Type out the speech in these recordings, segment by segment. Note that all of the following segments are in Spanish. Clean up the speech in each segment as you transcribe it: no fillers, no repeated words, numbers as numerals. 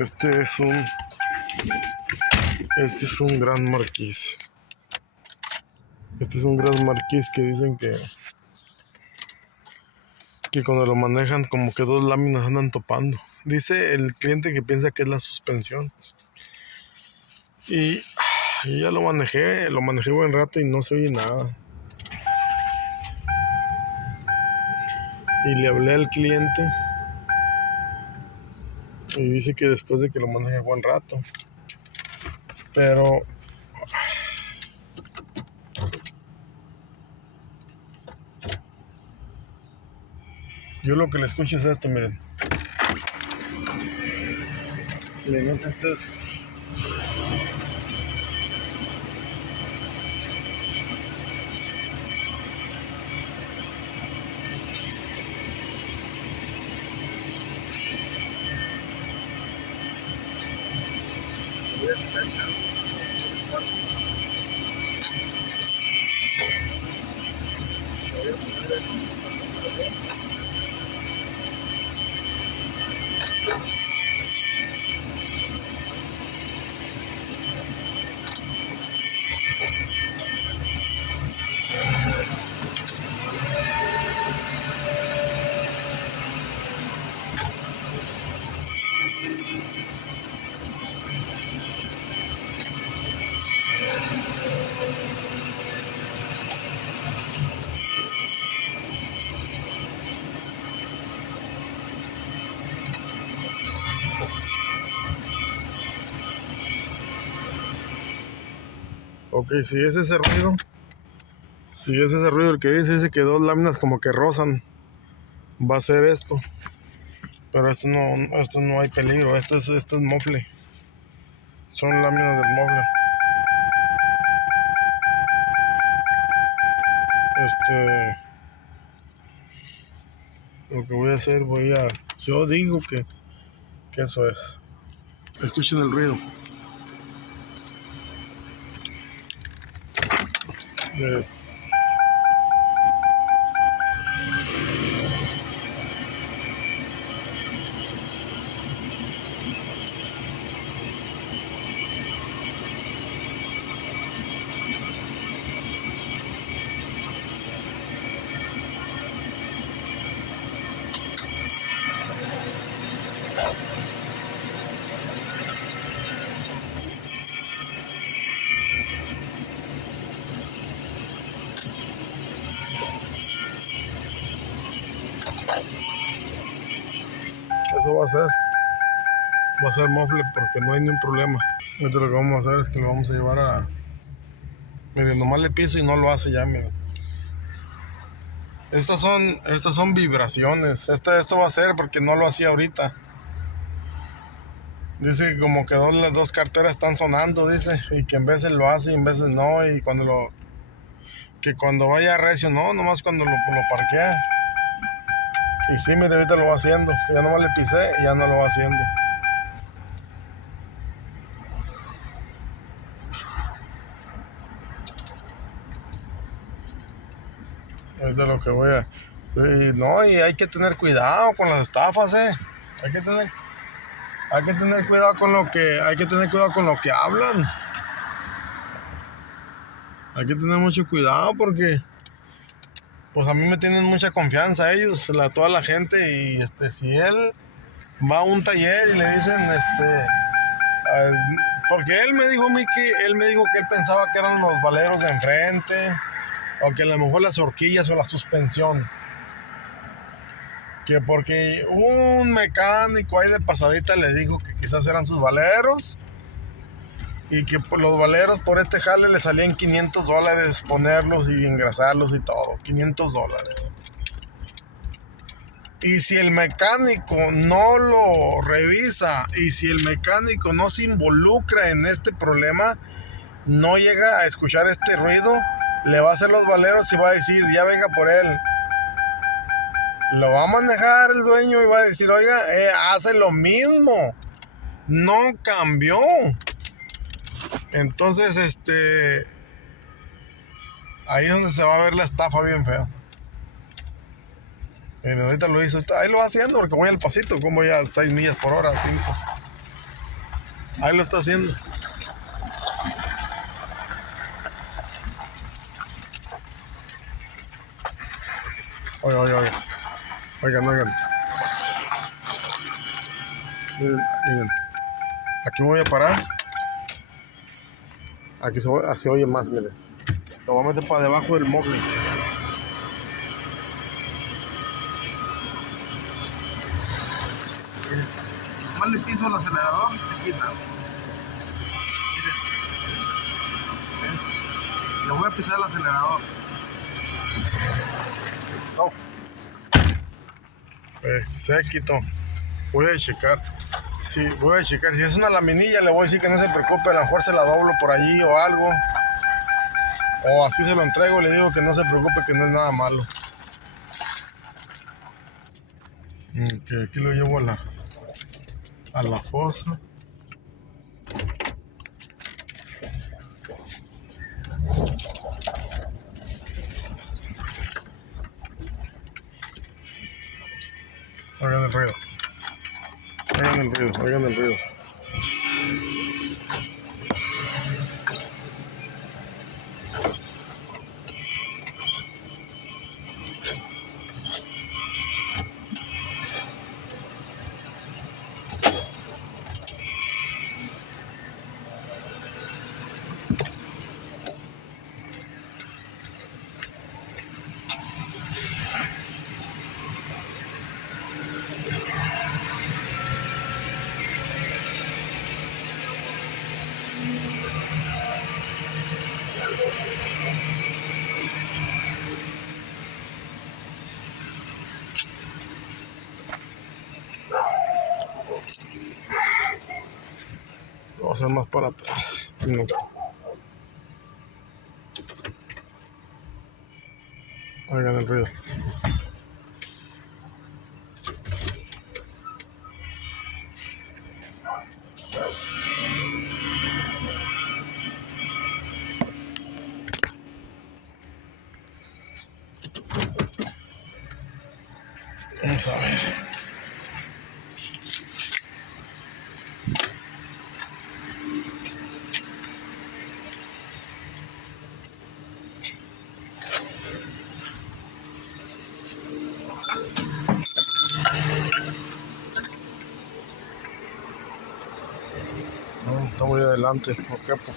Este es un gran marquís. Este es un gran marquís que dicen que cuando lo manejan como que dos láminas andan topando. Dice el cliente que piensa que es la suspensión. Y ya lo manejé buen rato y no se oye nada. Y le hablé al cliente y dice que después de que lo maneje buen rato. Pero yo lo que le escucho es esto, miren. Miren, esto es... Ok, si es ese ruido el que dice que dos láminas como que rozan, va a ser esto. Pero esto no hay peligro, esto es mofle. Son láminas del mofle. Lo que voy a hacer, yo digo que eso es. Escuchen el ruido. Eso va a ser mofle porque no hay ningún problema. Entonces lo que vamos a hacer es que lo vamos a llevar a... Miren, nomás le piso y no lo hace ya, miren. Estas son vibraciones. Esto va a ser porque no lo hacía ahorita. Dice que como que las dos carteras están sonando, dice. Y que en veces lo hace y en veces no. Y cuando vaya recio, no, nomás cuando lo parquea. Y sí, mire, ahorita lo va haciendo. Ya nomás le pisé y ya no lo va haciendo. Ahorita lo que y hay que tener cuidado con las estafas, Hay que tener cuidado con lo que hablan. Hay que tener mucho cuidado porque pues a mí me tienen mucha confianza ellos, toda la gente, y si él va a un taller y le dicen porque él me dijo que él pensaba que eran los valeros de enfrente, o que a lo mejor las horquillas o la suspensión, que porque un mecánico ahí de pasadita le dijo que quizás eran sus valeros, y que los valeros por este jale le salían $500 ponerlos y engrasarlos y todo, $500. Y si el mecánico no lo revisa y si el mecánico no se involucra en este problema, no llega a escuchar este ruido, le va a hacer los valeros y va a decir, ya venga por él. Lo va a manejar el dueño y va a decir, oiga, hace lo mismo, no cambió. Entonces, ahí es donde se va a ver la estafa bien fea. Miren, ahorita lo hizo, ahí lo va haciendo porque voy al pasito, como ya 6 millas por hora, 5. Ahí lo está haciendo. Oigan, oigan, oigan. Oigan, oigan. Miren, miren. Aquí me voy a parar. Aquí se oye más, miren. Lo voy a meter para debajo del mogli. Miren. Nomás le piso el acelerador y se quita. Miren. ¿Ven? Le voy a pisar el acelerador. No. Se quitó. Voy a checar. Sí, voy a checar. Si es una laminilla, le voy a decir que no se preocupe. A lo mejor se la doblo por allí o algo. O así se lo entrego y le digo que no se preocupe, que no es nada malo. Que aquí lo llevo a la fosa. Oigan el ruido. Oigan el ruido, oigan el ruido. Lo voy a hacer más para atrás. No. Oigan el ruido. Vamos a ver. No, está muy adelante. Ok, pues.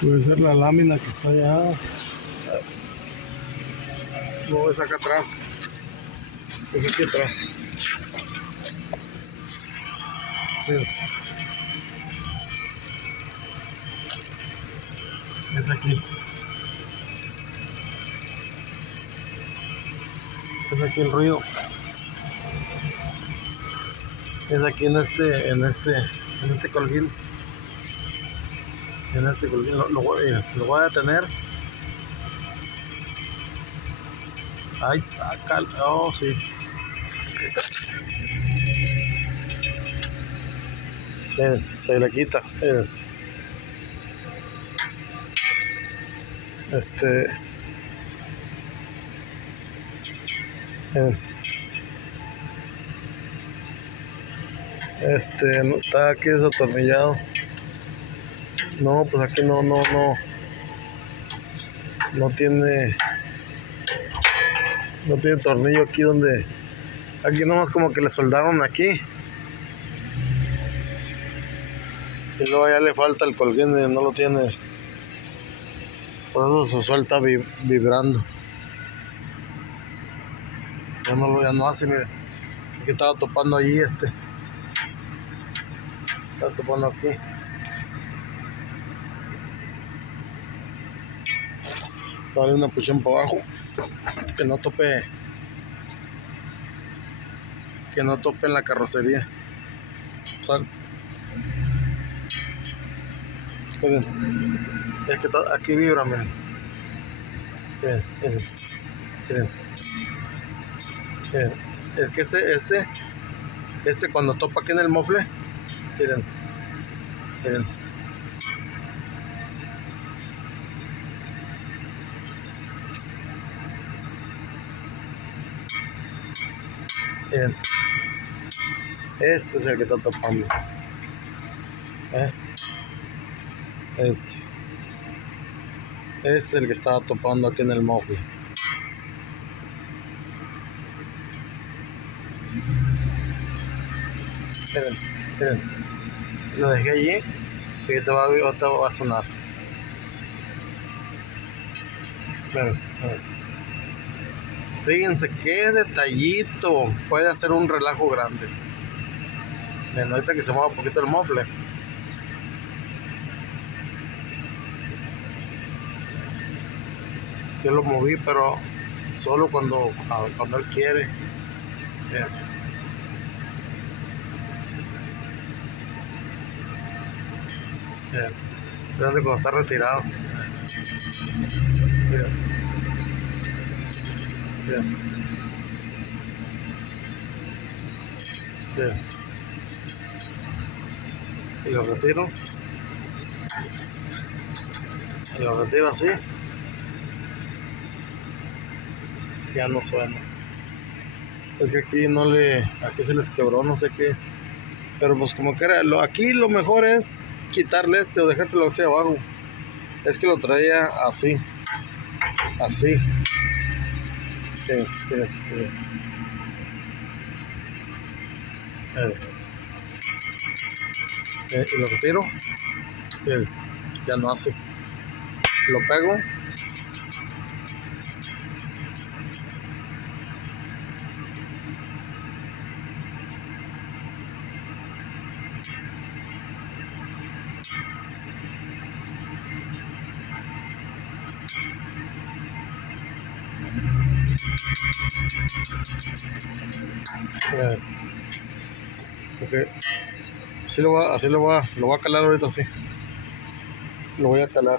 Puede ser la lámina que está allá. No, es acá atrás. Es aquí atrás. Mira. Es aquí. Es aquí el ruido. Es aquí en este colguín. En este colguín lo voy a detener. Ahí acá. Oh, sí. Miren, se le quita. Miren. Miren. No, está aquí desatornillado. No, pues aquí no tiene tornillo aquí donde. Aquí nomás como que le soldaron aquí. Y luego ya le falta el colguín y no lo tiene. Por eso se suelta vibrando. Ya no hace, mire. Aquí estaba topando allí Estaba topando aquí. Darle una posición para abajo. Que no tope que no topen la carrocería. ¿Sale? Miren, es que aquí vibra, miren. Miren, miren, miren. Miren. Es que este cuando topa aquí en el mofle, miren, miren. Miren. Este es el que está topando. Este es el que estaba topando aquí en el mofle. Miren, miren. Lo dejé allí y ahorita va a sonar. Miren, miren. Fíjense qué detallito puede hacer un relajo grande. Miren, ahorita que se mueva un poquito el mofle. Yo lo moví, pero solo cuando él quiere. Miren. Miren. Miren cuando está retirado. Miren. Miren. Miren. Y lo retiro. Y lo retiro así. Ya no suena. Es que aquí se les quebró, no sé qué. Pero pues como que era, aquí lo mejor es quitarle o dejárselo hacia abajo. Es que lo traía así. Así. Y lo retiro. Ya no hace. Lo pego. Okay. Así lo voy a calar ahorita, así. Lo voy a calar.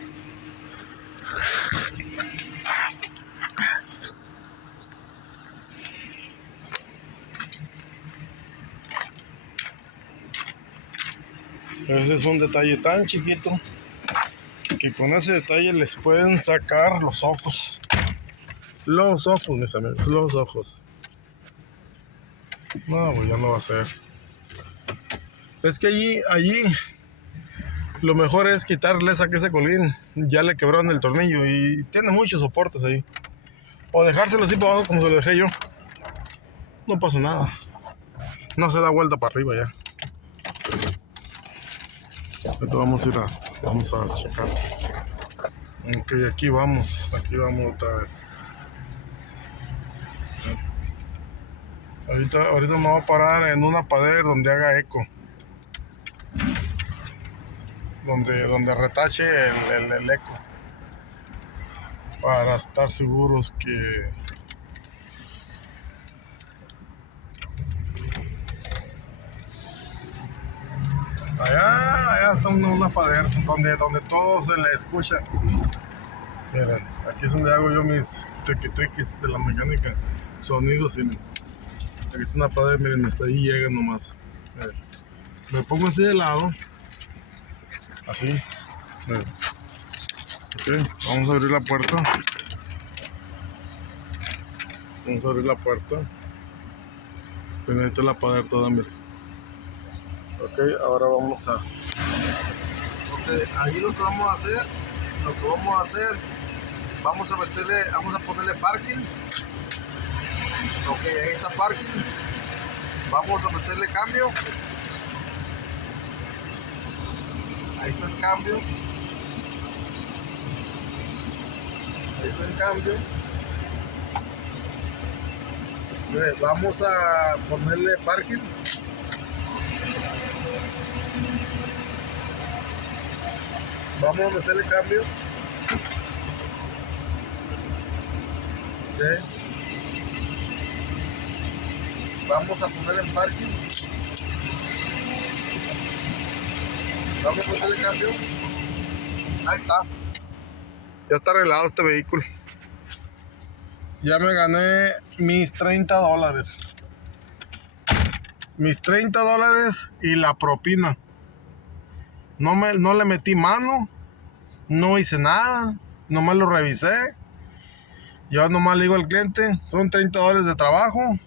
Ese es un detalle tan chiquito que con ese detalle les pueden sacar los ojos. Los ojos, mis amigos, los ojos. No, pues ya no va a ser. Es que allí lo mejor es quitarle ese colín. Ya le quebraron el tornillo y tiene muchos soportes ahí. O dejárselo así para abajo como se lo dejé yo. No pasa nada. No se da vuelta para arriba ya. Ahorita vamos a checar. Ok, aquí vamos otra vez. Ahorita me voy a parar en una pader donde haga eco. Donde retache el eco. Para estar seguros que allá está una pader donde todo se le escucha. Miren, aquí es donde hago yo mis triquis de la mecánica, sonidos. Y aquí está una pared, miren, hasta ahí llega nomás. Miren. Me pongo así de lado, así. Miren. Ok, vamos a abrir la puerta. Vamos a abrir la puerta. Miren, esta es la pared toda, miren. Ok, ahora vamos a... Ok, ahí lo que vamos a hacer, vamos a ponerle parking. Ok, ahí está parking. Vamos a meterle cambio. Ahí está el cambio. Ahí está el cambio. Vamos a ponerle parking. Vamos a meterle cambio. Okay. Vamos a poner en parking. Vamos a poner el cambio. Ahí está. Ya está arreglado este vehículo. Ya me gané mis $30. Mis $30 y la propina. No le metí mano. No hice nada. Nomás lo revisé. Yo nomás le digo al cliente, son $30 de trabajo.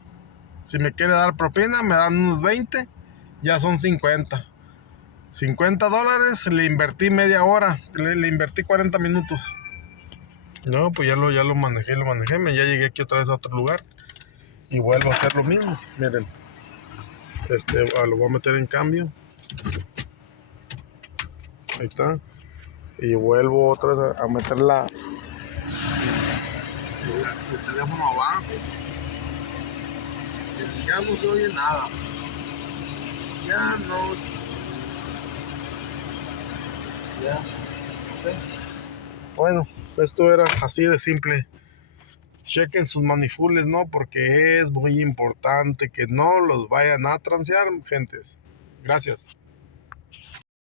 Si me quiere dar propina, me dan unos 20. Ya son 50. $50, le invertí media hora. Le invertí 40 minutos. No, pues ya lo manejé. Ya llegué aquí otra vez a otro lugar. Y vuelvo a hacer lo mismo. Miren. Lo voy a meter en cambio. Ahí está. Y vuelvo otra vez a meter el teléfono abajo. Y ya no se oye nada. Ya no. Ya. Bueno, esto era así de simple. Chequen sus manifules, ¿no? Porque es muy importante que no los vayan a transear, gentes. Gracias.